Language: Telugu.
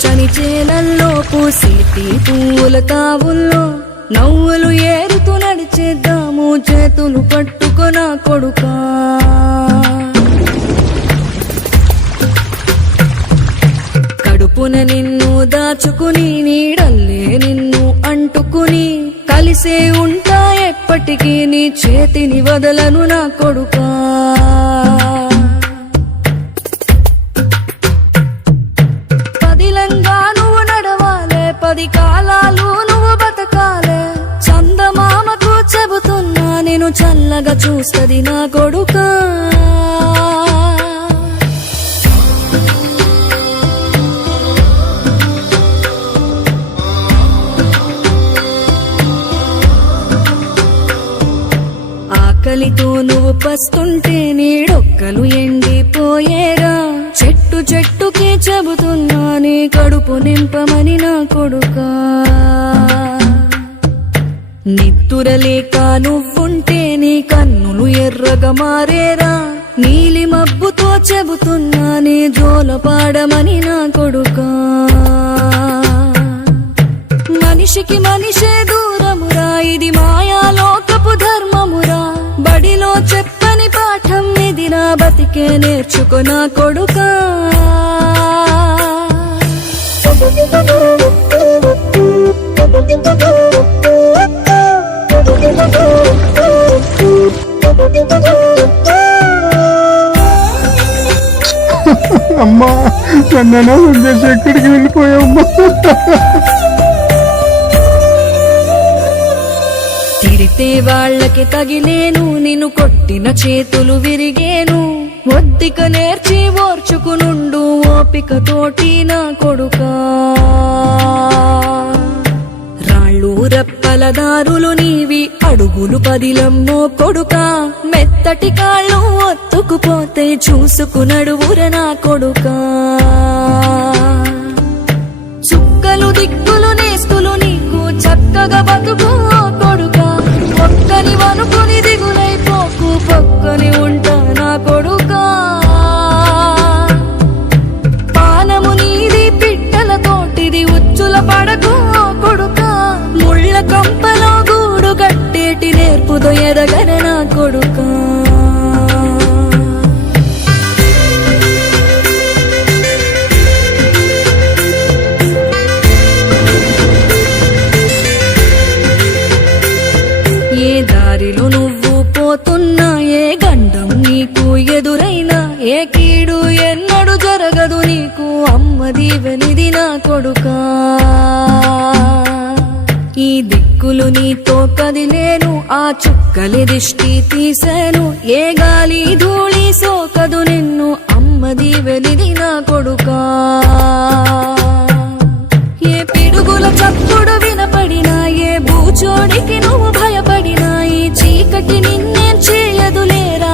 పచ్చని చేలల్లో పూసేటి పూల తావుల్లో నవ్వులు ఏరుతూ నడిచేద్దాము చేతులు పట్టుకొన కొడుకా. కడుపున నిన్ను దాచుకుని నీడల్లే నిన్ను అంటుకుని కలిసే ఉంటా ఎప్పటికీ నీ చేతిని వదలను నా కొడుకా. పదిలంగా నువ్వు నడవాలే, 10 కాలాలు నువ్వు బతకాలే. చందమామకు చెబుతున్నా నేను చల్లగా చూస్తది నా కొడుకా. ఆకలితో నువ్వు పస్తుంటే నీడొక్కలు ఎండిపోయేరా. చెట్టు చెట్టుకే చెబుతున్నా నీ కడుపు నింపమని నా కొడుకా. నిద్దురలేక నువ్వుంటే నీ కన్నులు ఎర్రగా మారేరా. నీలి మబ్బుతో చెబుతున్నా నీ జోల పాడమని నా కొడుకా. మనిషికి మనిషే దూరమురా, ఇది మాయాలోకపు ధర్మమురా. బడిలో చెప్పని పాఠం ఇది, నా బతికే నేర్చుకో నా కొడుకా. అమ్మా నన్ను సందేశం ఎక్కడికి వెళ్ళిపోయామ్మా. తిరితే వాళ్ళకి తగిలేను, నిన్ను కొట్టిన చేతులు విరిగేను. ఒద్దిక నేర్చి ఓర్చుకునుండు ఓపిక తోటి నా కొడుకా. రాళ్ళు రప్పల దారులు నీవి, అడుగులు పదిలమ్మో కొడుకా. మెత్తటి కాళ్ళు ఒత్తుకుపోతే చూసుకునడువుర నా కొడుకా. చుక్కలు దిక్కులు నేస్తులు నీకు చక్కగా బతుకు కొడుకా. ఒక్కని వనుకుని దిగులైపోకు, పక్కని ఉంటా నా కొడుకా. పానము నీది పిట్టల తోటిది, ఉచ్చుల పడకు కొడుకా. ముళ్ళ కంపలో గూడు గట్టేటి నేర్పుతో ఎదగన నా కొడుకా. ఏ దారిలో నువ్వు పోతున్నా, ఏ గండం నీకు ఎదురైనా, ఏ కీడు ఎన్నడు జరగదు నీకు అమ్మ దీవెనిది నా కొడుకా. ఈ దిక్కులు నీతో కదిలేను, ఆ చుక్కలి దిష్టి తీసేను. ఏ గాలి ధూళి సోకదు నిన్ను అమ్మ దీవెనిది నా కొడుకా. ఏ పిడుగుల చప్పుడు వినపడినా, ఏ బూచోడికి నువ్వు భయపడినా, ఈ చీకటి నిన్నేం చేయదులేరా